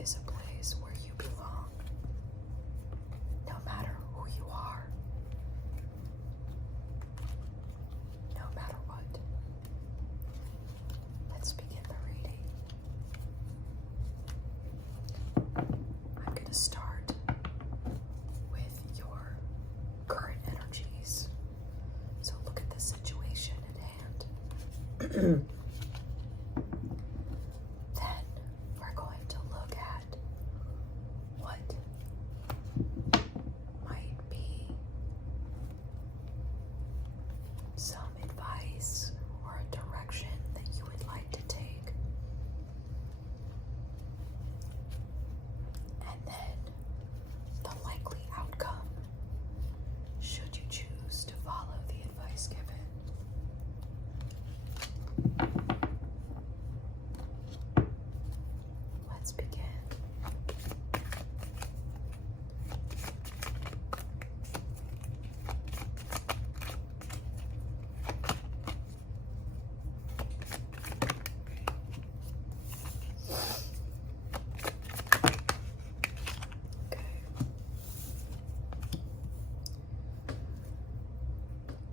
is a place where you belong, no matter who you are, no matter what. Let's begin the reading. I'm going to start with your current energies. So look at the situation at hand. Then we're going to look at what might be some advice or a direction that you would like to take. And then the likely outcome, should you choose to follow the advice given. Let's begin.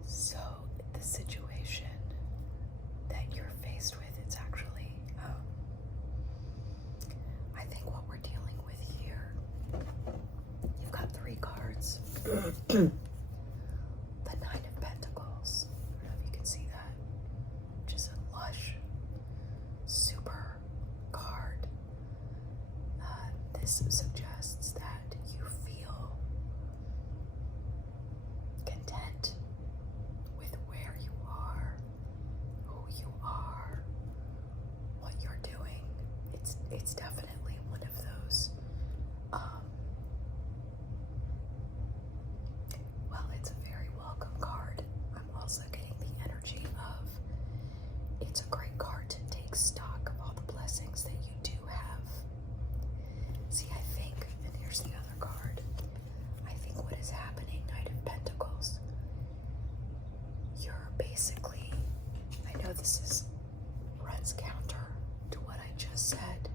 So the situation that you're faced with, it's actually, I think what we're dealing with here, you've got 3 cards. The Nine of Pentacles. I don't know if you can see that. Just a lush, super card. This suggests that you feel content with where you are, who you are, what you're doing. It's definitely one of those, well, it's a very welcome card. I'm also getting the energy of it's a great card to take stock of all the blessings that you do have. See, I think, and here's the other card, I think what is happening, Knight of Pentacles, you're basically, I know this runs counter to what I just said,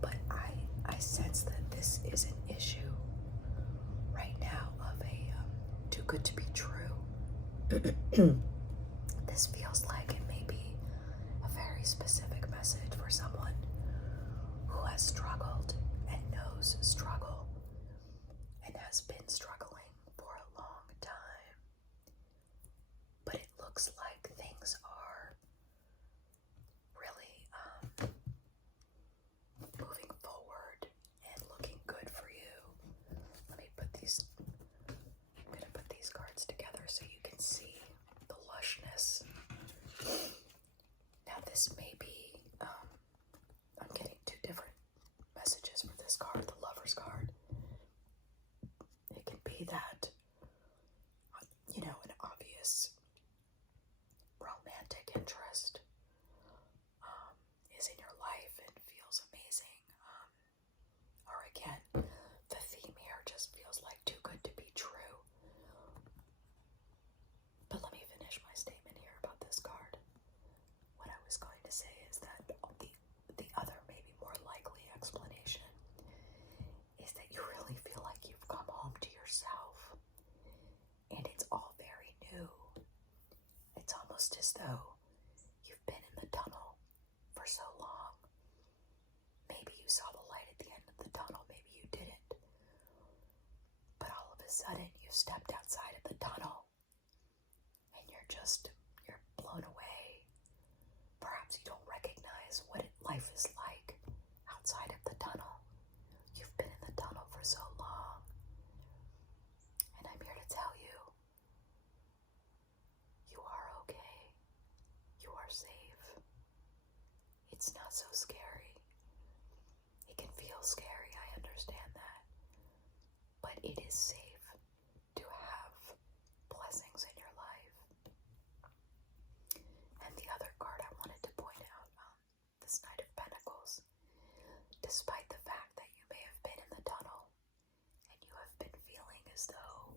but I sense that this is an issue right now of a too good to be true. This feels like it may be a very specific message for someone who has struggled and knows struggle and has been struggling for a long time. But it looks like things are really moving forward and looking good for you. Let me put these, I'm going to put these cards together so you can see the lushness. Now this may be, I'm getting 2 different messages for this card, the Lover's card. It can be that, you know, an obvious romantic interest is in your life and feels amazing. Or again, the theme here just feels like too good to be true. But let me finish my statement here about this card. What I was going to say is that the other, maybe more likely explanation is that you really feel like you've come home to yourself. And it's all very new. It's almost as though you've been in the tunnel for so long. Maybe you saw the light at the end of the tunnel, maybe you didn't. But all of a sudden you stepped outside of the tunnel and you're blown away. Perhaps you don't recognize what life is like outside of the tunnel. You've been in the tunnel for so long. And I'm here to tell you, you are okay. You are safe. It's not so scary. It can feel scary, I understand that. But it is safe to have blessings in your life. And the other card I wanted to point out, this Knight of Pentacles, despite the fact that you may have been in the tunnel and you have been feeling as though,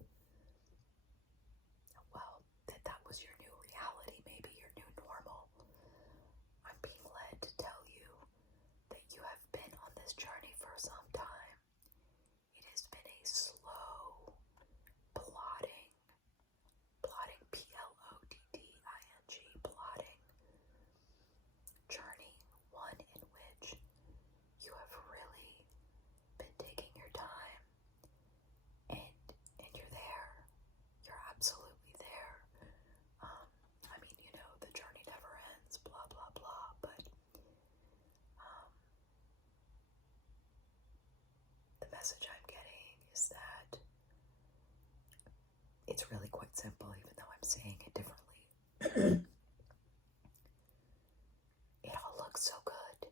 well, that was your new reality, maybe your new normal, I'm being led to tell you that you have simple, even though I'm saying it differently. It all looks so good.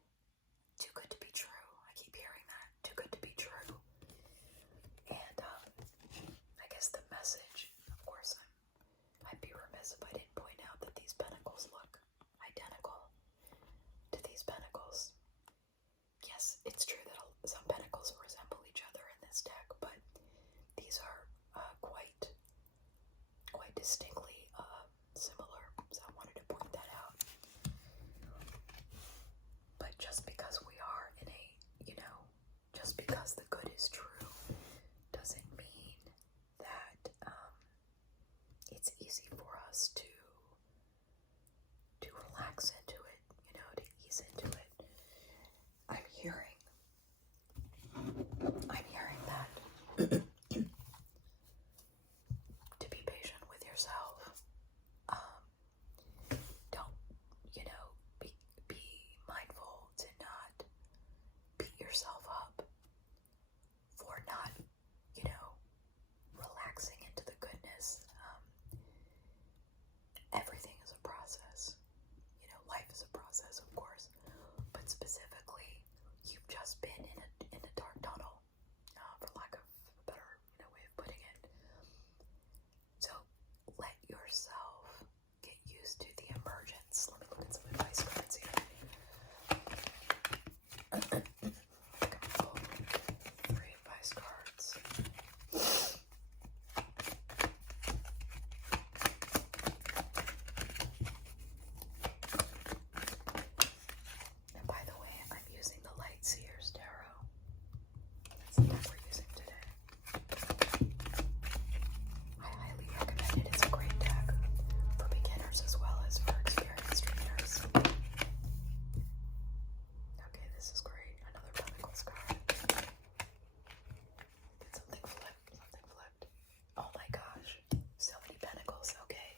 Too good to be true. I keep hearing that. Too good to be true. And I guess the message, of course, I'd be remiss if I didn't point out that these pentacles look identical to these pentacles. Yes, it's true that some pentacles resemble each other in this deck, but these are quite distinctly similar, so I wanted to point that out. But just because we are in a, just because the good is true doesn't mean that it's easy for us to relax into it, to ease into it. I'm hearing that to be patient with yourself. Don't, be mindful to not beat yourself up for not, relaxing into the goodness. Everything is a process. Life is a process, of course, but specifically, you've just been in a dark tunnel, for lack of a better, way of putting it. So let yourself get used to the emergence. Let me look at some advice cards here. I think I'm gonna pull 3 advice cards. And by the way, I'm using the Light Seers Tarot. That's the deck we're using today. I highly recommend it. It's a great deck for beginners as well as for experienced readers. Okay, this is great. Another Pentacles card. Get something flipped. Oh my gosh. So many Pentacles. Okay.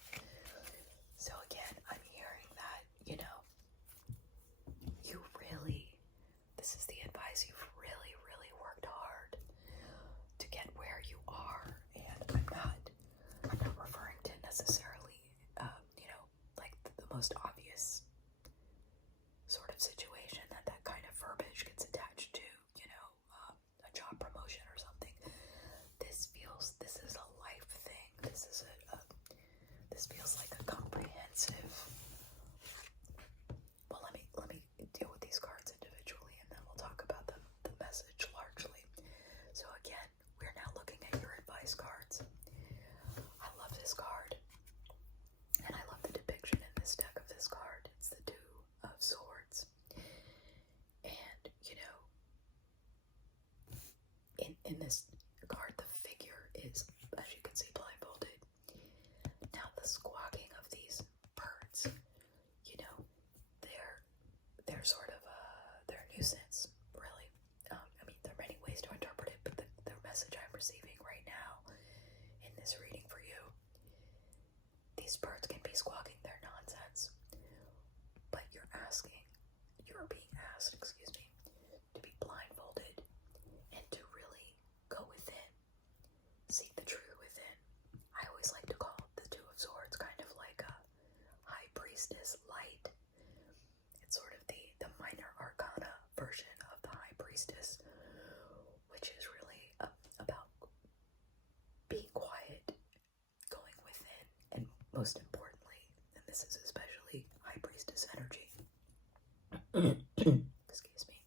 So again, I'm hearing that, this is the advice, you've really, really worked hard to get where you are. And I'm not referring to necessarily, like the most obvious sort of situation that kind of verbiage gets attached to, a job promotion or something. This is a life thing. This feels like a comprehensive. Well, let me deal with these cards individually, and then we'll talk about the message largely. So again, we're now looking at your advice cards. I love this card, and I love the depiction in this deck of this card. It's the Two of Swords, and in this card, the figure is, as you can see, blindfolded. Now the squawking of these birds, they're sort of they're a nuisance, really. I mean, there are many ways to interpret it, but the message I'm receiving right now in this reading for you, these birds can be squawking their nonsense, but you're being asked, to be blindfolded and to really go within, seek the truth within. I always like to call the Two of Swords kind of like a high priestess light. It's sort of the minor arcana version of the high priestess, which is really about being quiet, going within, and most importantly, and this is especially high priestess energy, excuse me,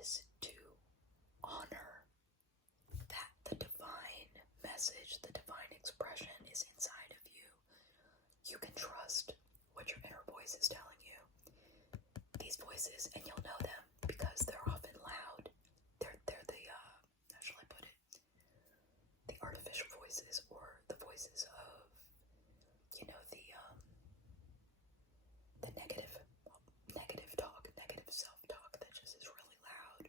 is to honor that the divine message, the divine expression is inside of you. You can trust what your inner voice is telling you. These voices, and you'll know them because they're often loud. They're the, how shall I put it? The artificial voices, or the voices of, the negative talk, negative self-talk that just is really loud.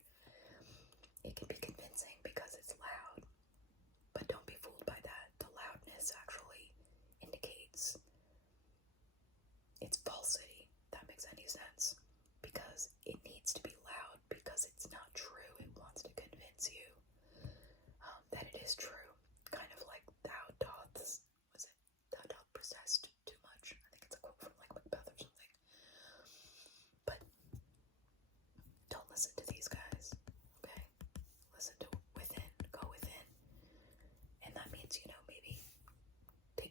It can be convincing because it's loud, but don't be fooled by that. The loudness actually indicates it's falsity, if that makes any sense, because it needs to be loud because it's not true. It wants to convince you that it is true, kind of like thou dost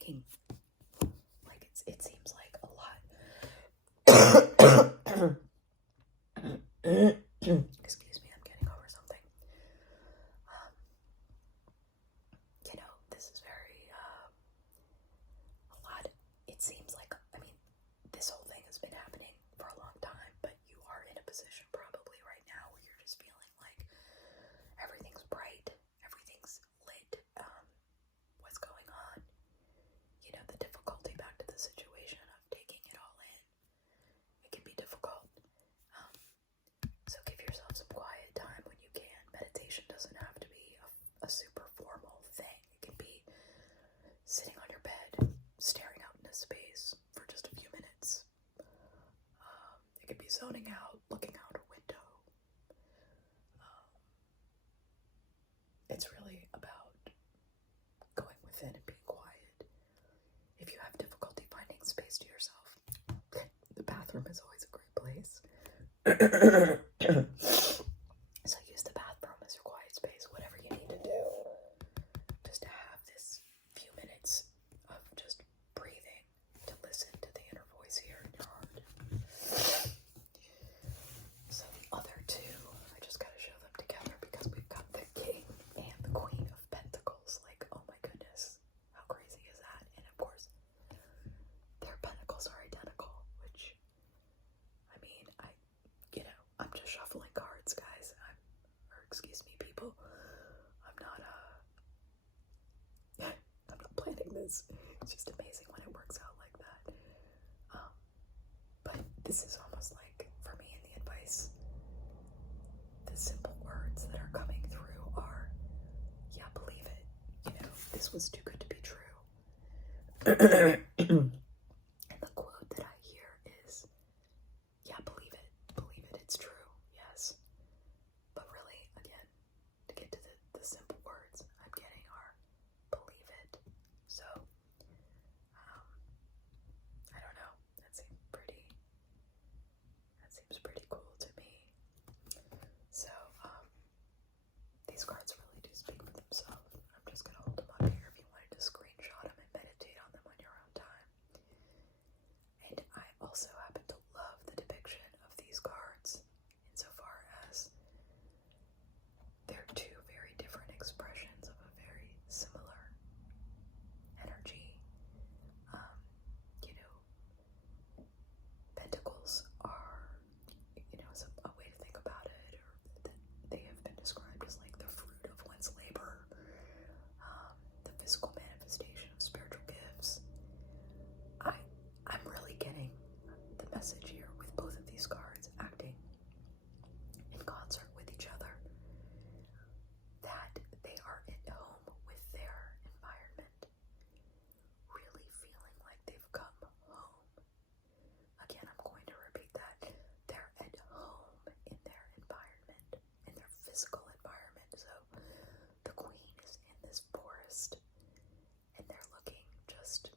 taking, like, it seems like a lot. Excuse me, I'm getting over something. You know, this is very, a lot. It seems like, I mean, this whole thing has been happening for a long time, but you are in a position probably right now where you're just feeling like everything's bright, everything's lit. What's going on? You know, the difficulty back to the situation of taking it all in. It can be difficult. So give yourself some quiet time when you can. Meditation doesn't have to be a super formal thing. It can be sitting on your bed, staring out into space for just a few minutes. It could be zoning out, looking out a window. It's really about going within and being quiet. If you have difficulty finding space to yourself, the bathroom is always a great place. So use the bathroom as your quiet space, whatever you need to do, just to have this few minutes of just breathing, to listen to the inner voice here in your heart. So the other two, I just gotta show them together because we've got the King and the Queen of Pentacles. Like, oh my goodness, how crazy is that? And of course, their pentacles are identical, which, I mean, I'm just shuffling cards, guys. Excuse me, people. I'm not planning this. It's just amazing when it works out like that. But this is almost like, for me, in the advice, the simple words that are coming through are, yeah, believe it. You know, this was too good to be true. And the quote that I hear is, yeah, believe it, it's true, yes. But really, again, to get to the simple words I'm getting are, believe it. So, I don't know, that seems pretty cool to me. So, these cards really do speak for themselves. I'm just gonna hold them up here if you wanted to screenshot them and meditate on them on your own time. And I also happen to love the depiction of these cards insofar as they're two very different expressions of a very similar energy. You know, pentacles are, a way to think about it, or they have been described as like the fruit of one's labor, the physical manifestation of spiritual gifts. I'm really getting the message here with both of these cards acting in concert with each other, that they are at home with their environment, really feeling like they've come home. Again, I'm going to repeat that. They're at home in their environment, in their physical environment. So the Queen is in this forest, and they're looking just,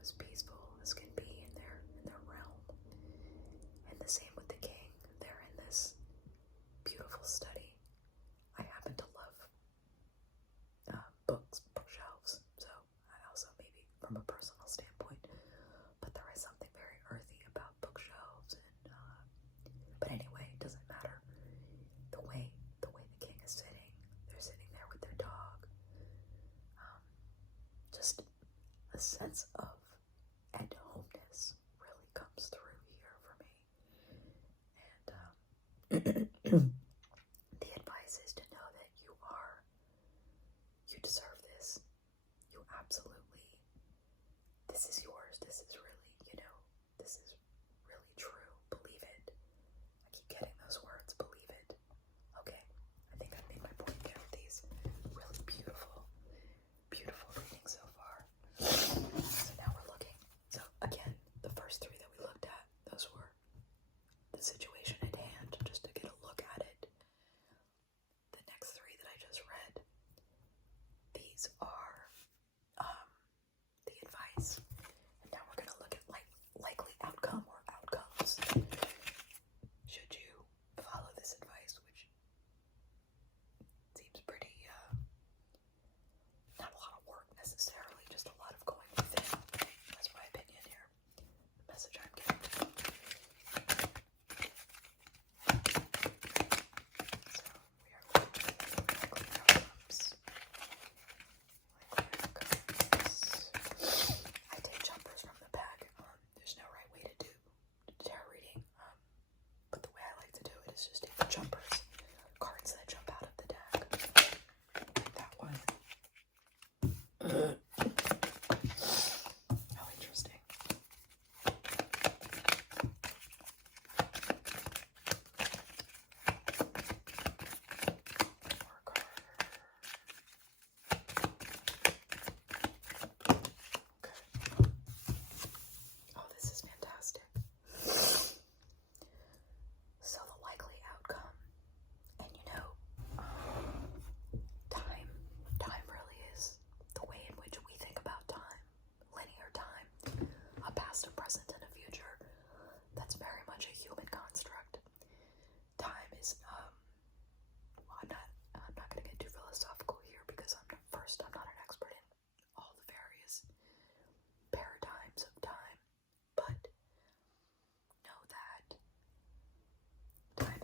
as peaceful as can be in their realm. And the same with the King. They're in this beautiful study. I happen to love bookshelves, so I also, maybe from a personal standpoint, but there is something very earthy about bookshelves. And but anyway, it doesn't matter. The way the King is sitting, they're sitting there with their dog. Just a sense of at-homeness really comes through here for me. And the advice is to know that you deserve this. You absolutely, this is yours. This is really, this is really true. Believe it. I keep getting those words. Believe it. Okay, I think I've made my point here with these really beautiful readings so far. So now we're looking. So again, the first three that we looked at, those were the situation at hand, just to get a look at it. The next three that I just read, these are the advice. And now we're going to look at likely outcome or outcomes should you follow this advice, which seems pretty, not a lot of work necessarily, just a lot of going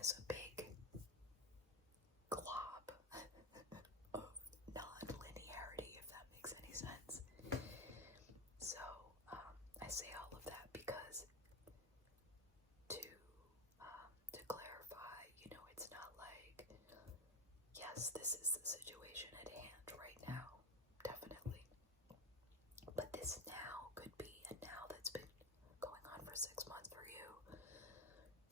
is a big glob of non-linearity, if that makes any sense. So I say all of that because to clarify, it's not like, yes, this is the situation at hand right now, definitely. But this now could be a now that's been going on for 6 months for you.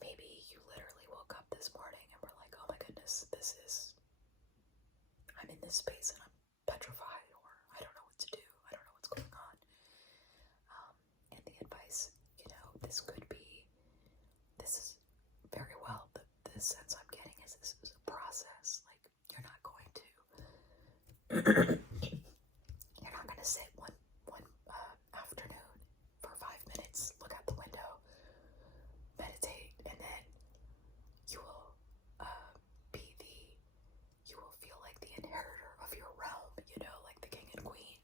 Maybe you literally woke up this morning and were like, oh my goodness, I'm in this space and I'm petrified, or I don't know what to do. I don't know what's going on. And the advice, this is very well, the sense I'm getting is this is a process. Like, you're not going to sit one afternoon for 5 minutes, look out the window, meditate, and then you will feel like the inheritor of your realm, like the king and queen.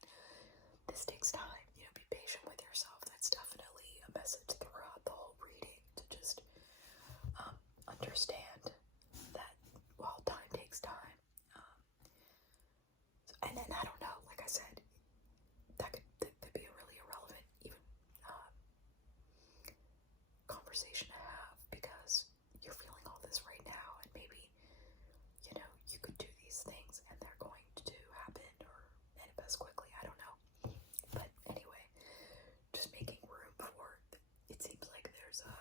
This takes time, be patient with yourself. That's definitely a message throughout the whole reading, to just understand that while time takes time, and then I don't know, like I said, that could be a really irrelevant even conversation to have, because you're feeling all this right now, and maybe you could do these things and they're going to happen or manifest quickly. I don't know, but anyway, just making room for it. It seems like there's a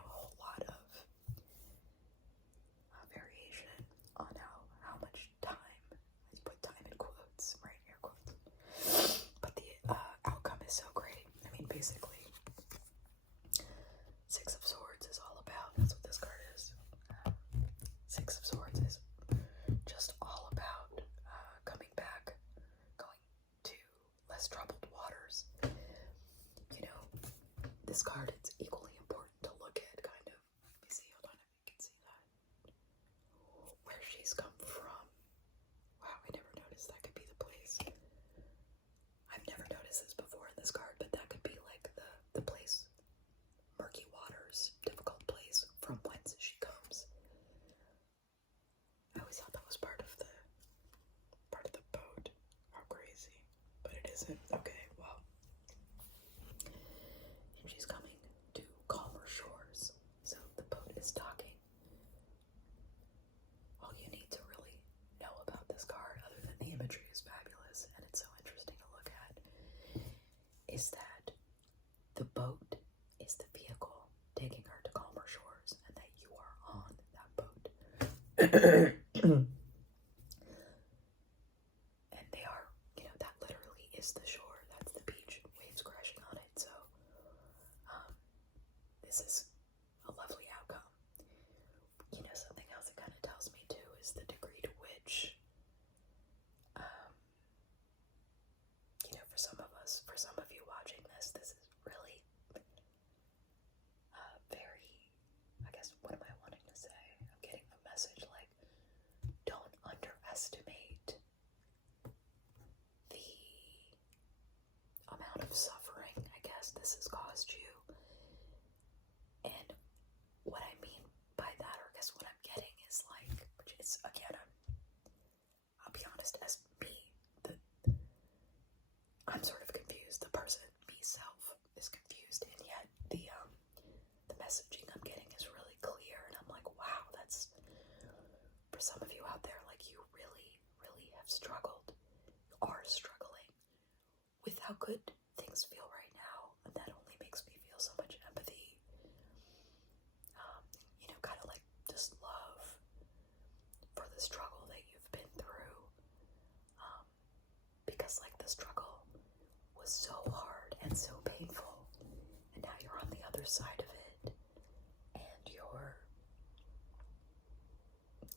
whole lot of variation on how much time. Let's put time in quotes, right here, quotes. But the outcome is so great. I mean, basically, Six of Swords is all about, that's what this card is. Six of Swords is just all about coming back, going to less troubled waters. This card, it's equally important to look at, kind of. Let me see, hold on, if you can see that. Where she's come from. Wow, I never noticed that could be the place. I've never noticed this before in this card, but that could be like the place, murky waters, difficult place from whence she comes. I always thought that was part of the boat. How crazy. But it isn't. Okay, well. And she's coming to calmer shores. So the boat is docking. All you need to really know about this card, other than the imagery is fabulous and it's so interesting to look at, is that the boat is the vehicle taking her to calmer shores, and that you are on that boat. And they are, that literally is the shore. That's the beach, waves crashing on it. So this is a lovely outcome. Something else it kind of tells me too is the degree to which, for some of us, for some of you watching this is really very, I guess, what am I wanting to say? I'm getting the message like, don't underestimate the amount of suffering, I guess, this has caused you. And what I mean by that, or I guess what I'm getting is like, which is, again, I'll be honest, as me, I'm sort of confused. The person, me self, is confused, and yet the messaging I'm getting is really clear, and I'm like, wow, that's, for some of you out there, like, you really, really have struggled, are struggling with how good things feel right now, and that only makes me feel so much empathy. Kind of like just love for the struggle that you've been through, because like the struggle was so hard and so painful, and now you're on the other side of it, and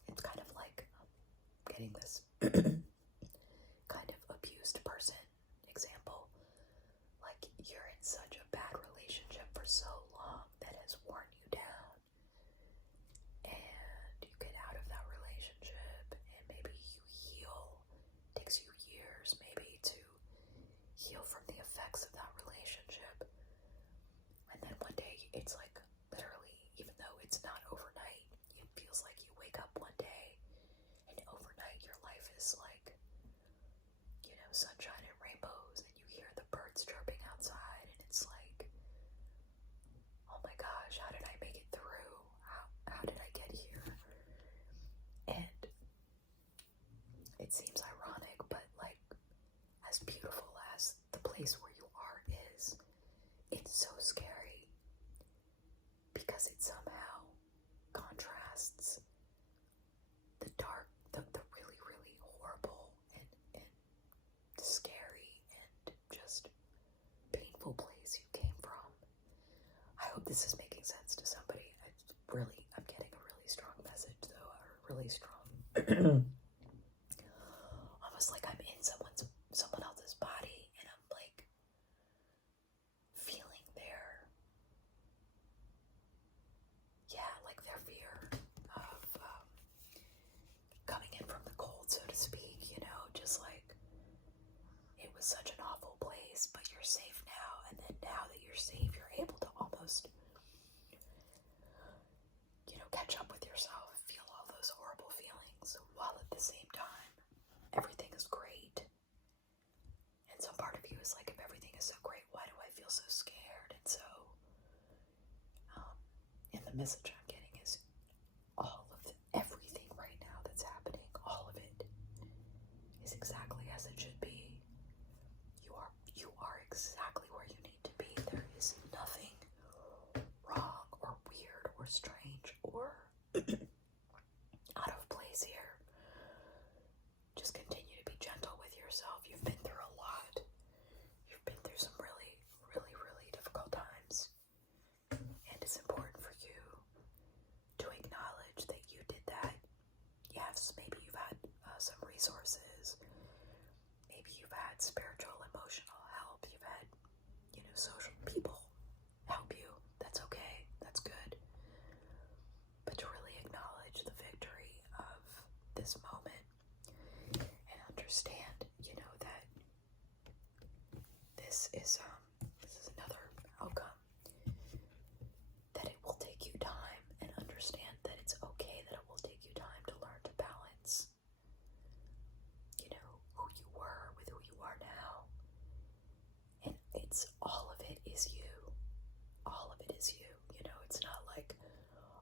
it's kind of like getting this kind of abused person example, like you're in such a bad relationship for so long that has worn you down, and you get out of that relationship, and maybe you heal. It takes you years maybe to heal from the effects of that relationship, and then one day it's like literally, even though it's not overnight, it seems ironic, but like, as beautiful as the place where you are is, it's so scary because it somehow contrasts the dark, the really, really horrible and scary and just painful place you came from. I hope this is making sense to somebody. I'm getting a really strong message though, or really strong, almost like I'm in someone else's body and I'm like feeling their fear of coming in from the cold, so to speak, just like it was such an awful place, but you're safe now, and then now that you're safe, you're able to almost, catch up with yourself, feel all those horrible feelings, while at the same time, everything is great. And some part of you is like, if everything is so great, why do I feel so scared? And so, and the message I'm getting is everything right now that's happening, all of it is exactly as it should be. You are exactly where you need to be. There is nothing wrong or weird or strange or out of place here. Just continue to be gentle with yourself. You've been through a lot. You've been through some really, really, really difficult times. And it's important for you to acknowledge that you did that. Yes, maybe you've had some resources. Maybe you've had spiritual, emotional help. You've had, social people help you. That's okay. That's good. But to really acknowledge the victory of this moment and understand, that this is another outcome, that it will take you time, and understand that it's okay that it will take you time to learn to balance, who you were with who you are now. And all of it is you. All of it is you. It's not like,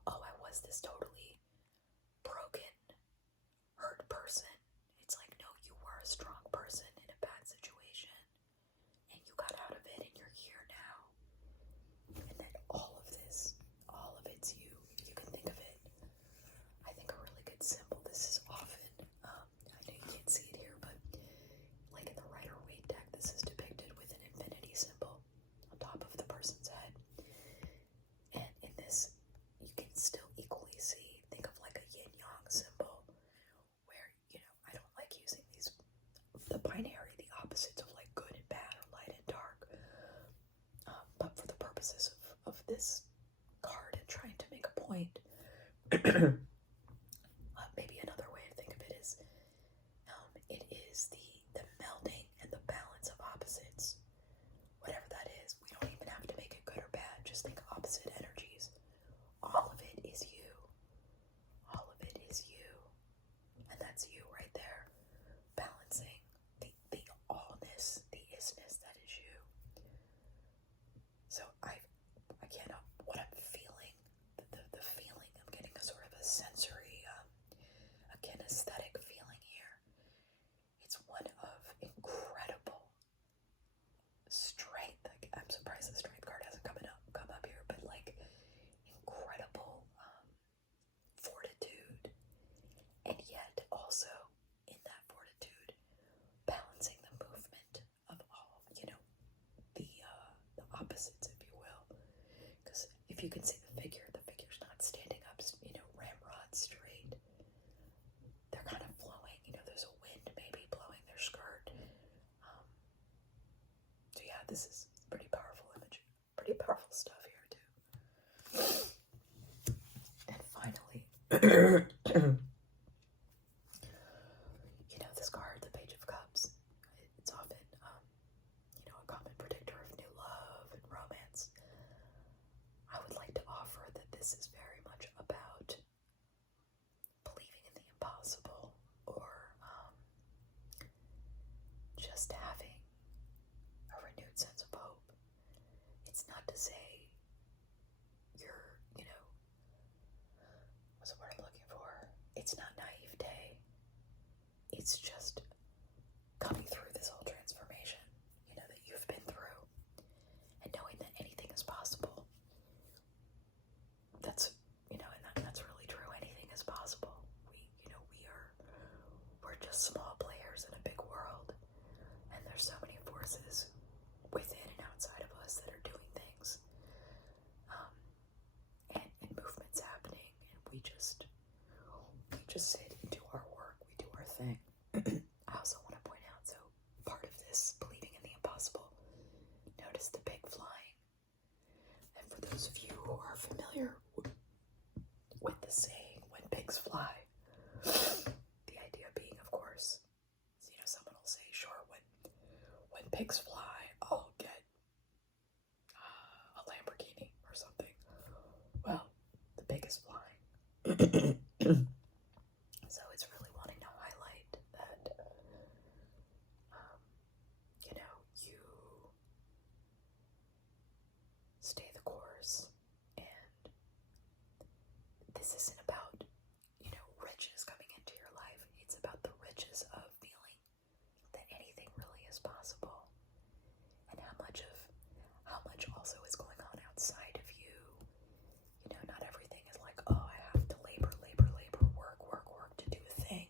oh, I was this totally broken, hurt person. It's like, no, you were a strong person in a bad situation, and you got out of it, and you're here now. And then all of it's you. You can think of it. I think a really good symbol, this is often, I know you can't see it here, but like in the Rider-Waite deck, this is depicted with an infinity symbol on top of the person's head. And in this, you can still equally see, think of like a yin-yang symbol, where, I don't like using the binary, the opposites of like good and bad or light and dark. But for the purposes of this card and trying to make a point, maybe another way to think of it is, it is the melding and the balance of opposites. Whatever that is, we don't even have to make it good or bad. Just think opposite energies. All of it is you. All of it is you. And that's you right there. Balancing the allness, the isness that is you. So what I'm feeling, the feeling, I'm getting a sort of a sensory, a kinesthetic feeling here. It's one of incredible strength. I'm surprised the strength card hasn't come up here, but like incredible fortitude, and yet also in that fortitude, balancing the movement of all, the opposites, if you will. Because if you can see the figure's not standing up, ramrod straight. They're kind of flowing, there's a wind maybe blowing their skirt. So yeah, this is pretty powerful image. Pretty powerful stuff here too. And finally, this card, the Page of Cups, it's often, a common predictor of new love and romance. I would like to offer that this is very much about believing in the impossible, or just having a renewed sense of hope. It's not to say you're, what's the word I'm looking for? It's not naivete. it's just coming through this whole transformation, that you've been through, and knowing that anything is possible. That's, and that's really true. Anything is possible. We're just small players in a big world, and there's so many forces within and outside of us that are doing things, and movements happening, and we just sit and do our work. We do our thing. I also want to point out, so part of this believing in the impossible, notice the pig flying. And for those of you who are familiar with the saying, when pigs fly, the idea being, of course, someone will say, sure, when pigs fly, I'll get a Lamborghini or something. Well, the pig is flying. So it's really wanting to highlight that, you stay the course, and this isn't about, riches coming into your life. It's about the riches of feeling that anything really is possible, and how much also is going on outside of you. Not everything is like, oh, I have to labor, work to do a thing.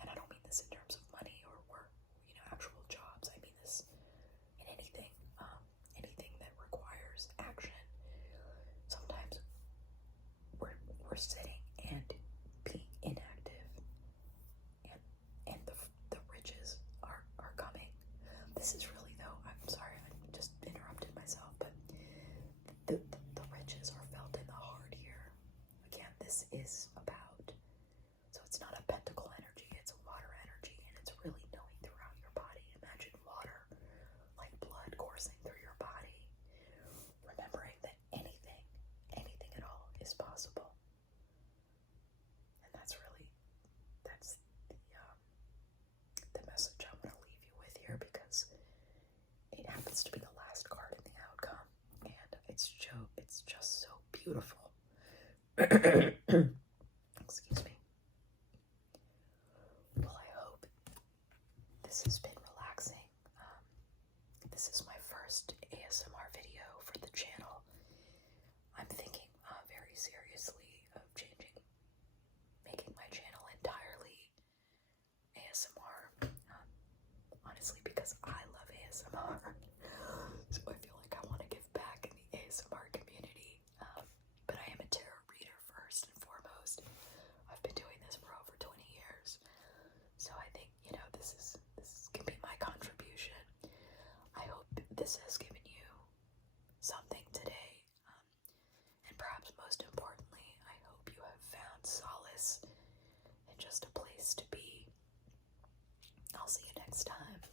And I don't mean this in terms of money or work, actual jobs. I mean this in anything that requires action. Sometimes we're sitting and being inactive, and the riches are coming. This is really, though, I'm sorry, I just interrupted myself, but the riches are felt in the heart here. Again, this is about, so it's not a pentacle energy, it's a water energy, and it's really knowing throughout your body. Imagine water, like blood coursing through your body, remembering that anything at all is possible. And that's the message I'm going to leave you with here, because it happens to be the last card in the outcome, and it's just so beautiful. Excuse me. Well, I hope this has been relaxing. This is my first ASMR video for the channel. I'm thinking very seriously of making my channel entirely ASMR. Honestly, because I love ASMR. So I feel like I want to give back in the ASMR community. But I am a tarot reader first and foremost. I've been doing this for over 20 years. So I think, this can be my contribution. I hope this has given you something today. And perhaps most importantly, I hope you have found solace and just a place to be. I'll see you next time.